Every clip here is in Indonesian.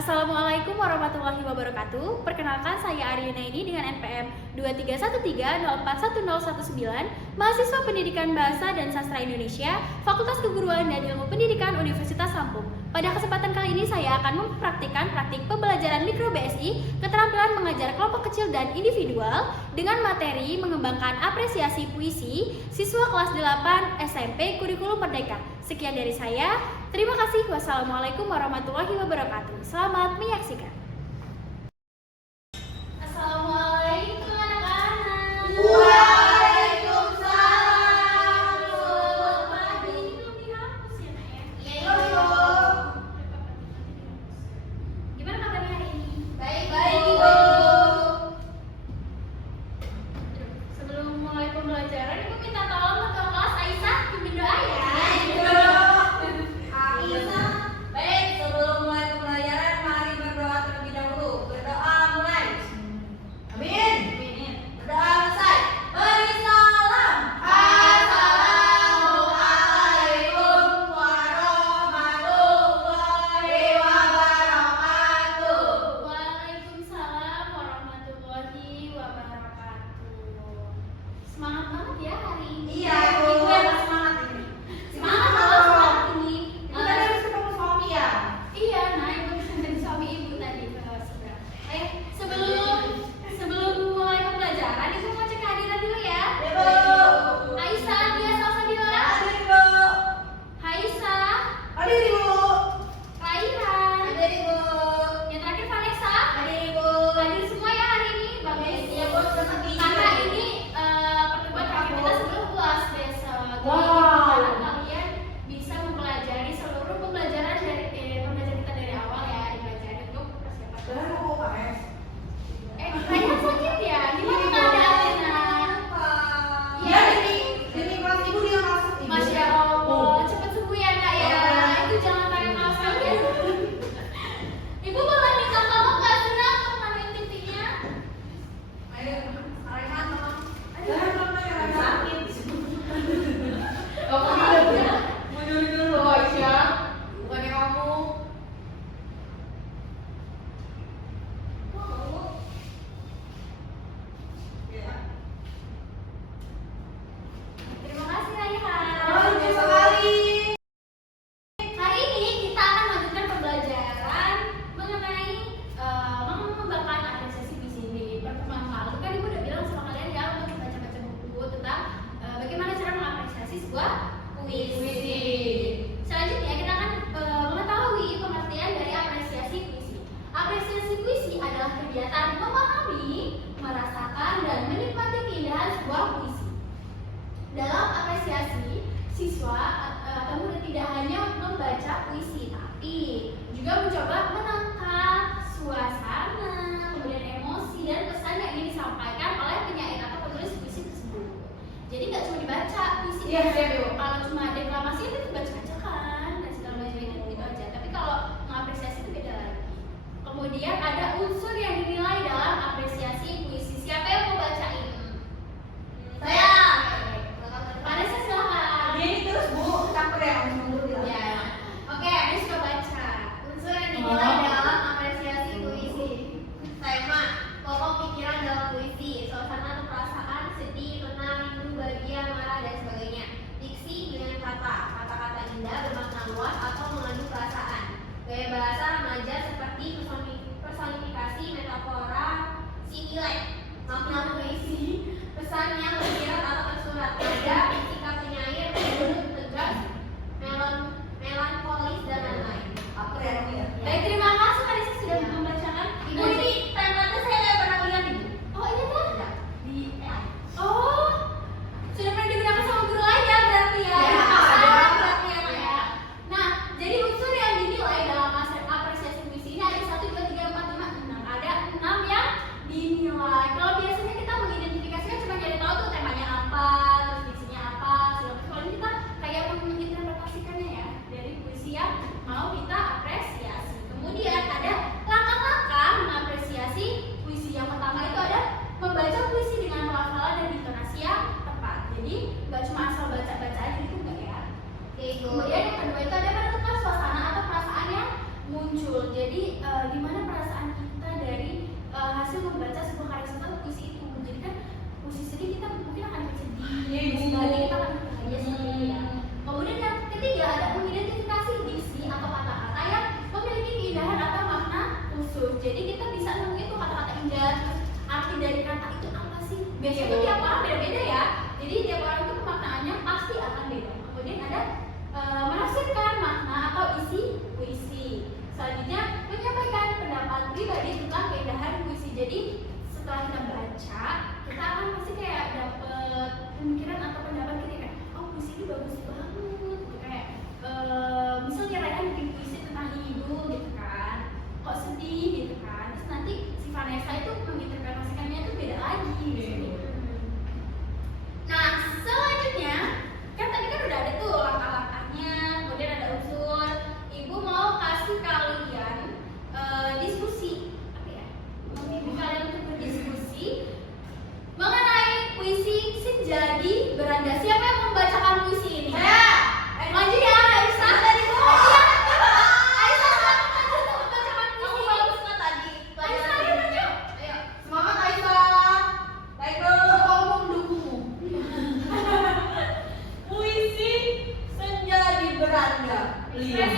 Assalamualaikum warahmatullahi wabarakatuh. Perkenalkan, saya Ari Yunaidi dengan NPM 2313041019, mahasiswa Pendidikan Bahasa dan Sastra Indonesia, Fakultas Keguruan dan Ilmu Pendidikan Universitas Lampung. Pada kesempatan kali ini saya akan mempraktikkan praktik pembelajaran mikro BSI, keterampilan mengajar kelompok kecil dan individual dengan materi mengembangkan apresiasi puisi siswa kelas 8 SMP Kurikulum Merdeka. Sekian dari saya. Terima kasih. Wassalamualaikum warahmatullahi wabarakatuh. Selamat menyaksikan. Assalamualaikum anak-anak. Waalaikumsalam. Selamat pagi. Ini belum dihapus ya, Nak ya? Iya, Ibu. Gimana kabarnya hari ini? Baik, Ibu. Sebelum mulai pembelajaran, Ibu minta tolong ketua kelas Aisyah pimpin doa ya. Baik, sebelum mulai pembelajaran, mari berdoa terlebih dahulu. Berdoa mulai. Amin. Berdoa selesai. Beri salam. Assalamualaikum warahmatullahi wabarakatuh. Waalaikumsalam warahmatullahi wabarakatuh. Semangat banget ya hari ini. Iya, Ibu yang gak semangat ini. Semangat banget semangat ini. Ibu tadi harus ketemu suami ya? Iya, nah ibu dan suami ibu tadi ke seberang. Sebelum mulai pembelajaran, ibu mau cek kehadiran dulu ya. Ibu. Aisyah, dia Salsabila. Hadir, Ibu. Aisyah, Hadir, Ibu. Raihan. Hadir, Ibu. Yang terakhir Vanessa. Hadir, Ibu. Hadir semua ya hari ini, bagus. Iya, Bu, selamat pagi. Karena ini pertemuan terakhir kita sebelum UAS besok. Jadi Wow. harap kalian bisa mempelajari seluruh pembelajaran pembelajaran kita dari awal ya, dipelajari untuk persiapan. Benar, Bu, KS. Raihan sakit ya? Gimana keadaannya? Iya, demi kelas Ibu dia masuk, Ibu. Masya Allah, cepat sembuh ya Kak ya. Itu jangan pakai kaos kaki. Ibu boleh minta tolong Kak Zura untuk matiin TV-nya? Ayo, Raihan, tolong. Sakit. Kamu dulu. Mundur dulu, Aisyah. Bukannya kamu. Terima kasih Raihan. Lucu sekali. Hari ini kita akan melanjutkan pembelajaran mengenai mengembangkan apresiasi di sini. Pertemuan lalu kan Ibu udah bilang sama kalian ya untuk baca-baca buku tentang bagaimana cara mengapresiasi sebuah puisi. Selanjutnya kita akan mengetahui pengertian dari apresiasi puisi. Apresiasi puisi adalah kegiatan memahami, merasakan, dan menikmati keindahan sebuah puisi. Dalam apresiasi, siswa atau murid tidak hanya membaca puisi, tapi juga mencoba menangkap suasana, kemudian emosi dan pesan yang ingin disampaikan oleh penyair atau penulis puisi tersebut. Jadi nggak cuma dibaca puisi, Iya, iya, Bu. kalau cuma deklamasi itu baca-baca kan dan segala macam itu aja. Tapi kalau mengapresiasi itu beda lagi. Kemudian ada unsur yang dinilai dalam apresiasi puisi. Siapa yang mau bacain? Saya. Vanessa silakan. Gini terus, Bu. Campur ya, mundur ya. Ya. Oke, ini suka baca. Unsur yang dinilai dalam apresiasi puisi. Tema, pokok pikiran dalam puisi, suasana atau perasaan, sedih, tenang, rindu, bahagia, marah, dan sebagainya. Diksi dengan kata-kata indah bermakna luas atau mengandung perasaan. Gaya bahasa remaja seperti personifikasi, metafora, khusus. Jadi kita bisa nemuin tuh kata-kata indah, terus arti dari kata itu apa sih? Biasanya tuh tiap orang beda-beda ya. Jadi tiap orang itu pemaknaannya pasti akan beda. Kemudian ada menafsirkan makna atau isi puisi. Selanjutnya menyampaikan pendapat pribadi tentang keindahan puisi. Jadi setelah kita baca, kita akan pasti kayak dapet pemikiran atau pendapat kita kayak, oh puisi ini bagus banget, gitu. Kayak misalnya Ryan bikin puisi tentang ibu gitu kan, kok sedih gitu kan. Terus nanti si Vanessa itu menginterpretasikannya itu beda lagi gitu. Nah selanjutnya kan tadi kan udah ada tuh langkah-langkahnya, kemudian ada unsur. Ibu mau kasih kalian diskusi apa ya, membimbing kalian untuk berdiskusi mengenai puisi Senjadi Beranda. Siapa yang membacakan puisi ini? Maju ya Aisyah dari bawah. Aisyah maju untuk membacakan puisi ini. Aisyah ayo maju. Ayo, semangat Aisyah. Baiklah, kamu mendukungmu. Puisi Senja di Beranda. Iya.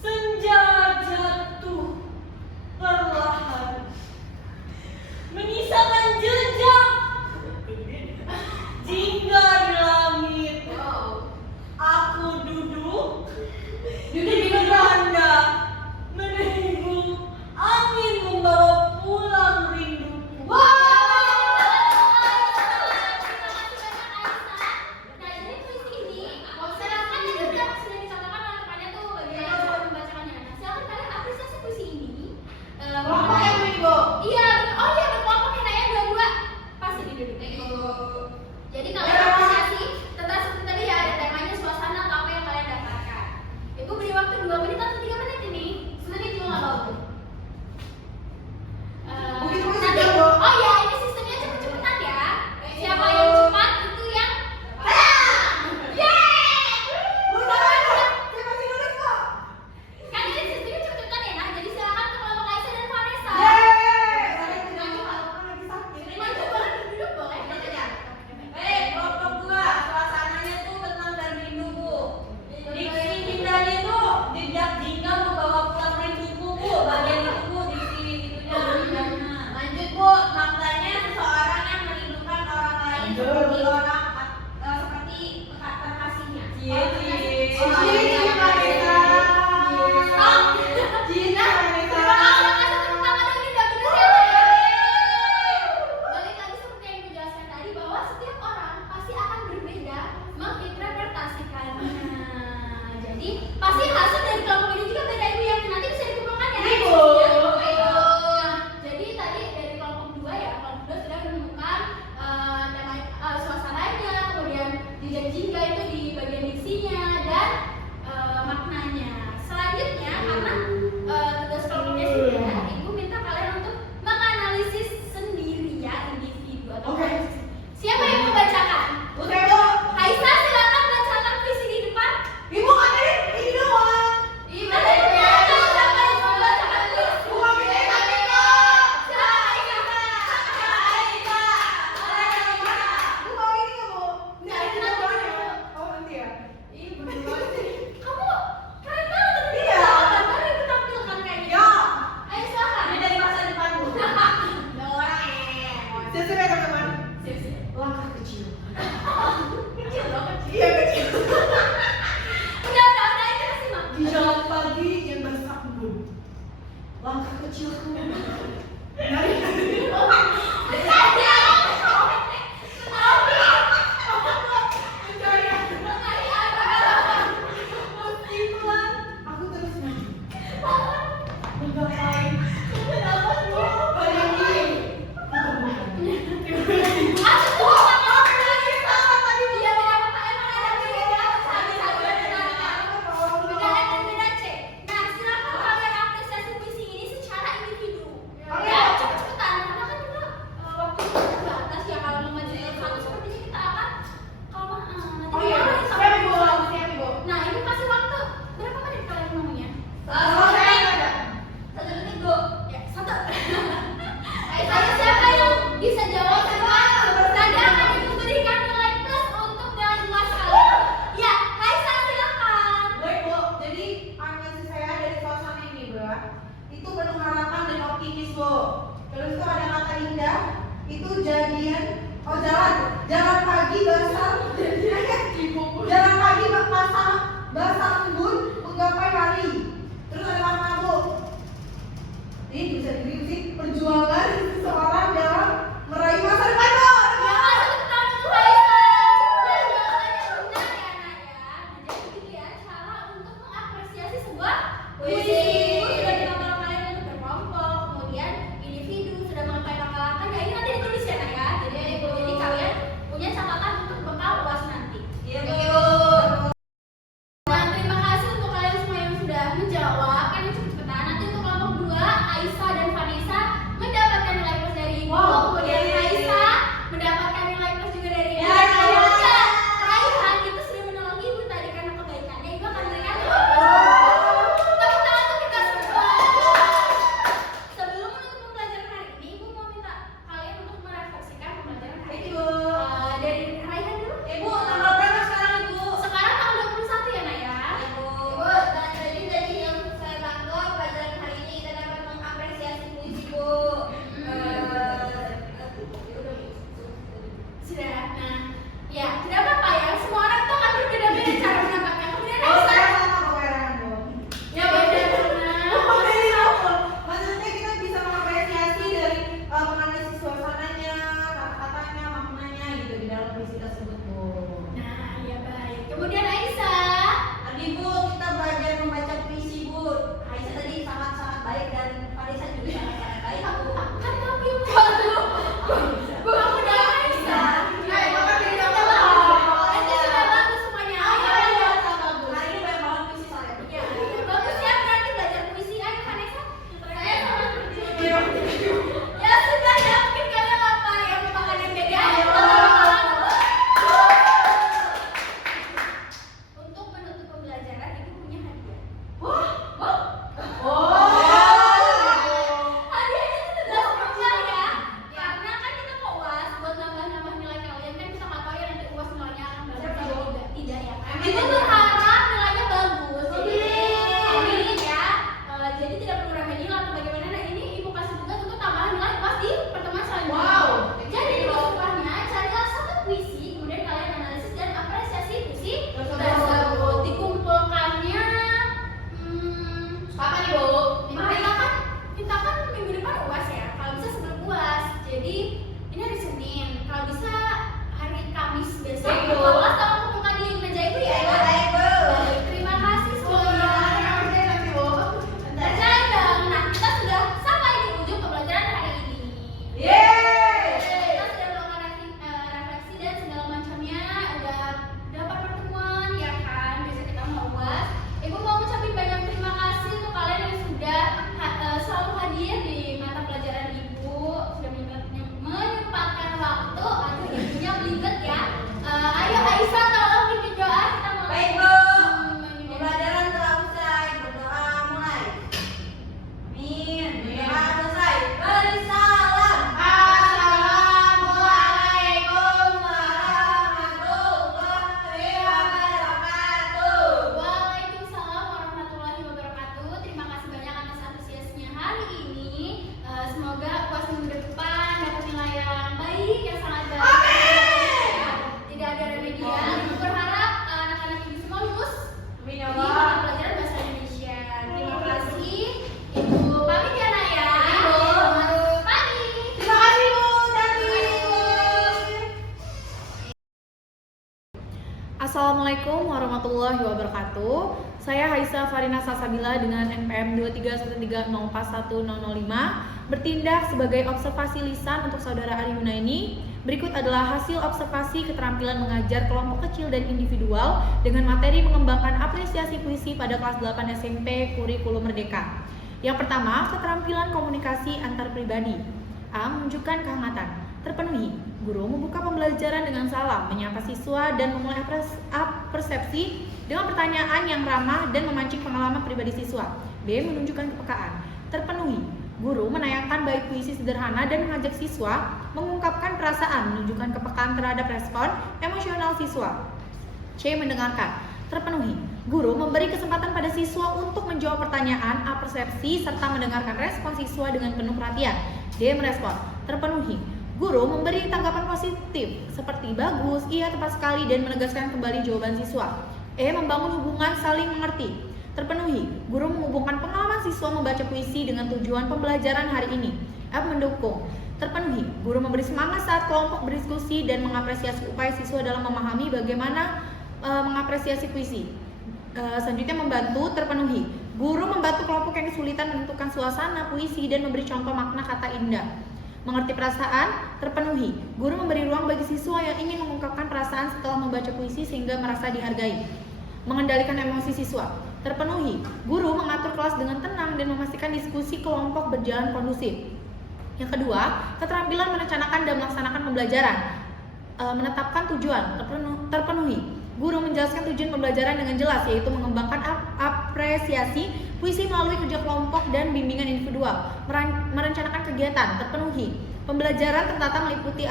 Senja jatuh perlahan, menyisakan jejak jingga di langit. Aku duduk di beranda, menunggu angin membawa pulang rinduku. Nah jadi puisi ini, silakan ini udah sudah dicontohkan oleh temannya tuh bagaimana cara membacakannya. Nah silakan kalian apresiasi puisi ini. Kelompok yang minggu. Iya, oh iya berkelompok ya nanya dua-dua. Pasti duduk. Jadi kalian apresiasi tentang seperti tadi ya, ada temanya, suasana atau apa yang kalian daftarkan. Ibu beri waktu 2 menit atau 3 menit ini. Sebenarnya juga nggak apa-apa. Mungkin puisi Nanti, dulu. oh ya ini sistemnya cepet-cepetan ya. Siapa yang cepat itu yang kan ini sistemnya cepet-cepetan ya. Nah jadi silakan ke kelompok Aisyah dan Vanessa. Maju boleh, duduk boleh. Kelompok 2, suasananya tuh tenang dan rinduku. Diksi cintanya tuh jejak jingga membawa pulang rinduku, Bu. Bagian itu, Bu, diksi itunya. Lanjut Bu, maknanya seseorang yang merindukan orang lain seperti orang seperti terkasihnya. Balik lagi seperti yang dijelaskan tadi bahwa setiap orang pasti akan berbeda menginterpretasikannya. Jadi pasti hasil dari kelompok ini juga beda Ibu ya. Nanti bisa dikumpulkan ya. Ibu. Nah, jadi tadi dari kelompok 2 ya, kelompok 2 sudah menemukan tema suasananya, kemudian jejak jingga itu di bagian diksinya dan maknanya. Selanjutnya karena tugas kelompoknya sudah, Ibu minta kalian untuk menganalisis sendiri ya individu atau Oke. siapa yang membacakan? Aisyah silakan bacakan puisi di depan. Ibu kan ini doang. Iya, siapa yang membacakan puisi? Bukan ini tadi kok. Bu mau ini nggak, Bu? Ini ada di bawahnya. Oh, nanti ya. Kamu keren banget tadi. Iya. Baru Ibu tampilkan kayaknya. Ya. Ayo silakan. Ini dari masa depan, Bu. Ada orang Siap-siap ya, teman-teman. Siap-siap. Langkah kecil. Kecil loh, kecil. Iya, kecil. Udah aja kasih mak. Di jalan pagi yang basah embun, langkah kecilku dari pelan aku terus maju menggapai bayang ini. Nah, silakan kalian apresiasi puisi ini secara individu. Oke. Ya, cepet-cepetan karena kan kita sebuah puisi. Sudah dilakukan kalian untuk berkelompok, kemudian individu sudah mengetahui langkah-langkah. Nah ini nanti ditulis ya Naya. Jadi kalian punya catatan untuk bekal UAS nanti. Iya, Oke. Bu. Nah, terima kasih untuk kalian semua yang sudah menjawab. Kan ini cepet-cepetan. Nanti untuk kelompok 2, Aisyah dan Vanessa mendapatkan nilai plus dari Ibu. Wow. Kemudian Yeay. Aisyah mendapatkan nilai plus juga dari Ibu. Ya, ya. Dan Raihan itu sudah menolong Ibu tadi karena kebaikannya. Ibu akan memberikan nilai plus. Tepuk tangan untuk kita semua. Sebelum menutup pembelajaran hari ini, Ibu mau minta kalian untuk merefleksikan pembelajaran hari ini. Ibu. Dari Raihan dulu. Ibu, tanggal berapa sekarang, Ibu? Sekarang tanggal 21 ya Naya. Ibu. Dan jadi yang saya tangkap pelajaran hari ini kita dapat mengapresiasi puisi Bu. Sudah. Nah, ya tidak apa-apa ya. Semua orang tuh kan berbeda-beda cara menangkapnya. Kemudian Raisa. Ya beda karena. Maksudnya kita bisa mengapresiasi dari menganalisis suasananya, kata-katanya, maknanya gitu di dalam puisi tersebut, Bu. Nah, ya baik. Kemudian Aisyah. Tadi Bu, kita belajar membaca puisi, Bu. Aisyah tadi sangat-sangat baik dan Farisa juga sangat-sangat baik, Bu. Kan tapi bukan udah Aisyah. Aisyah sudah bagus semuanya. Ayo. Hari ini banyak banget puisi soalnya. Ya, bagus ya berarti belajar puisi. Ayo Vanessa. Saya sama seperti ya sudah ya, mungkin kalian lapar ya mau makan yang beda. Ayo. Untuk menutup pembelajaran Ibu punya hadiah. Hadiahnya itu sudah spesial ya. Karena kan kita mau UAS buat nambah-nambah nilai kalian kan kita nggak tahu ya nanti UAS nilainya akan bagus atau tidak ya. Ibu berharap nilainya bagus. Jadi amin ya. Jadi tidak perlu remedi lah atau bagaimana. Nah ini Ibu kasih tugas untuk tambahan nilai UAS di pertemuan selanjutnya. Wow. Jadi rusuknya carilah satu puisi, kemudian kalian analisis dan apresiasi puisi tersebut. Dikumpulkannya kapan nih Bu? Kita kan minggu depan UAS ya. Kalau bisa sebelum UAS. Jadi ini hari Senin. Kalau bisa hari Kamis besok. Baik, Bu. UAS tolong kumpulkan di meja Ibu ya. Baik, Bu. Baik, terima kasih semuanya. Kerjain dong. Nah, kita sudah sampai di ujung pembelajaran hari ini. Kita sudah melakukan refleksi dan segala macamnya. Udah dapat pertemuan ya kan. Besok kita mau UAS. Ibu mau ucapin banyak terima kasih untuk kalian yang sudah selalu hadir di mata pelajaran Ibu. Sudah menyempatkan waktu. Aduh, ibunya belibet ya. Ayo Aisyah tolong pimpin doa. Kita mau Baik, Bu. Pembelajaran telah usai. Berdoa mulai. Amin. Berdoa selesai. Beri salam. Assalamualaikum warahmatullahi wabarakatuh. Waalaikumsalam warahmatullahi wabarakatuh. Terima kasih banyak atas antusiasnya hari ini. Semoga UAS minggu depan dapat nilai yang baik, yang sangat baik. Tidak ada remedial. Ibu berharap anak-anak ibu semua lulus Amin di ya mata Allah. pelajaran bahasa Indonesia. Terima kasih. Ibu pamit ya Naya. Ibu. Pamit. Terima kasih, Bu. Tati. Assalamualaikum warahmatullahi wabarakatuh. Saya Haisa Farina Sasabila dengan NPM 231304105 bertindak sebagai observasi lisan untuk saudara Ari Hunaini. Berikut adalah hasil observasi keterampilan mengajar kelompok kecil dan individual dengan materi mengembangkan apresiasi puisi pada kelas 8 SMP Kurikulum Merdeka. Yang pertama, keterampilan komunikasi antar pribadi. A. Menunjukkan kehangatan. Terpenuhi. Guru membuka pembelajaran dengan salam, menyapa siswa dan memulai persepsi dengan pertanyaan yang ramah dan memancing pengalaman pribadi siswa. B. Menunjukkan kepekaan. Terpenuhi. Guru menayangkan bait puisi sederhana dan mengajak siswa mengungkapkan perasaan, menunjukkan kepekaan terhadap respon emosional siswa. C. Mendengarkan. Terpenuhi. Guru memberi kesempatan pada siswa untuk menjawab pertanyaan, persepsi, serta mendengarkan respon siswa dengan penuh perhatian. D. Merespon. Terpenuhi. Guru memberi tanggapan positif seperti bagus, iya, tepat sekali, dan menegaskan kembali jawaban siswa. E. Membangun hubungan saling mengerti. Terpenuhi. Guru menghubungkan pengalaman siswa membaca puisi dengan tujuan pembelajaran hari ini. F. Mendukung. Terpenuhi. Guru memberi semangat saat kelompok berdiskusi dan mengapresiasi upaya siswa dalam memahami bagaimana mengapresiasi puisi. Selanjutnya membantu. Terpenuhi. Guru membantu kelompok yang kesulitan menentukan suasana puisi dan memberi contoh makna kata indah. Mengerti perasaan, terpenuhi. Guru memberi ruang bagi siswa yang ingin mengungkapkan perasaan setelah membaca puisi sehingga merasa dihargai. Mengendalikan emosi siswa, terpenuhi. Guru mengatur kelas dengan tenang dan memastikan diskusi kelompok berjalan kondusif. Yang kedua, keterampilan merencanakan dan melaksanakan pembelajaran. Menetapkan tujuan, terpenuhi. Guru menjelaskan tujuan pembelajaran dengan jelas, yaitu mengembangkan apresiasi puisi melalui kerja kelompok dan bimbingan individual. Merencanakan kegiatan, terpenuhi. Pembelajaran tertata meliputi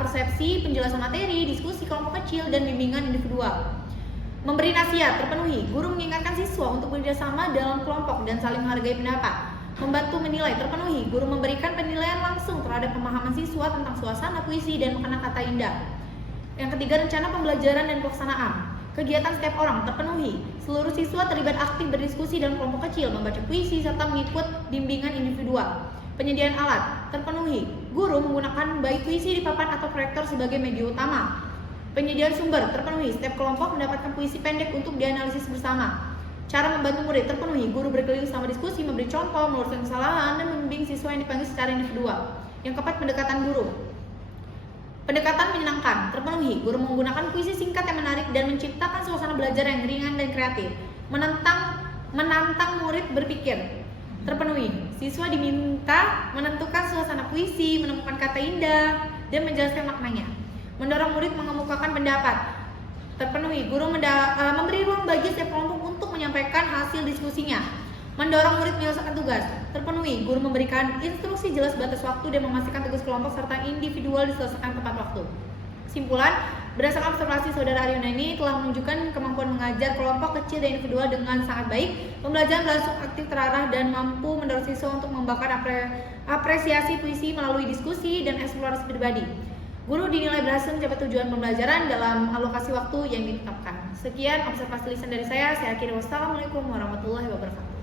persepsi, penjelasan materi, diskusi kelompok kecil, dan bimbingan individual. Memberi nasihat, terpenuhi. Guru mengingatkan siswa untuk bekerjasama dalam kelompok dan saling menghargai pendapat. Membantu menilai, terpenuhi. Guru memberikan penilaian langsung terhadap pemahaman siswa tentang suasana puisi dan makna kata indah. Yang ketiga, rencana pembelajaran dan pelaksanaan. Kegiatan setiap orang, terpenuhi. Seluruh siswa terlibat aktif berdiskusi dalam kelompok kecil, membaca puisi, serta mengikut bimbingan individual. Penyediaan alat, terpenuhi. Guru menggunakan baik puisi di papan atau proyektor sebagai media utama. Penyediaan sumber, terpenuhi. Setiap kelompok mendapatkan puisi pendek untuk dianalisis bersama. Cara membantu murid, terpenuhi. Guru berkeliling selama diskusi, memberi contoh, meluruskan kesalahan, dan membimbing siswa yang dipanggil secara individual. Yang keempat, pendekatan guru. Pendekatan menyenangkan, terpenuhi. Guru menggunakan puisi singkat yang menarik dan menciptakan suasana belajar yang ringan dan kreatif. Menantang murid berpikir, terpenuhi. Siswa diminta menentukan suasana puisi, menemukan kata indah, dan menjelaskan maknanya. Mendorong murid mengemukakan pendapat, terpenuhi. Guru memberi ruang bagi setiap kelompok untuk menyampaikan hasil diskusinya. Mendorong murid menyelesaikan tugas, terpenuhi. Guru memberikan instruksi jelas batas waktu dan memastikan tugas kelompok serta individual diselesaikan tepat waktu. Kesimpulan, berdasarkan observasi saudara Aryuna ini telah menunjukkan kemampuan mengajar kelompok kecil dan individual dengan sangat baik. Pembelajaran berlangsung aktif, terarah, dan mampu mendorong siswa untuk membakar apresiasi puisi melalui diskusi dan eksplorasi pribadi. Guru dinilai berhasil mencapai tujuan pembelajaran dalam alokasi waktu yang ditetapkan. Sekian observasi lisan dari saya akhiri. Wassalamualaikum warahmatullahi wabarakatuh.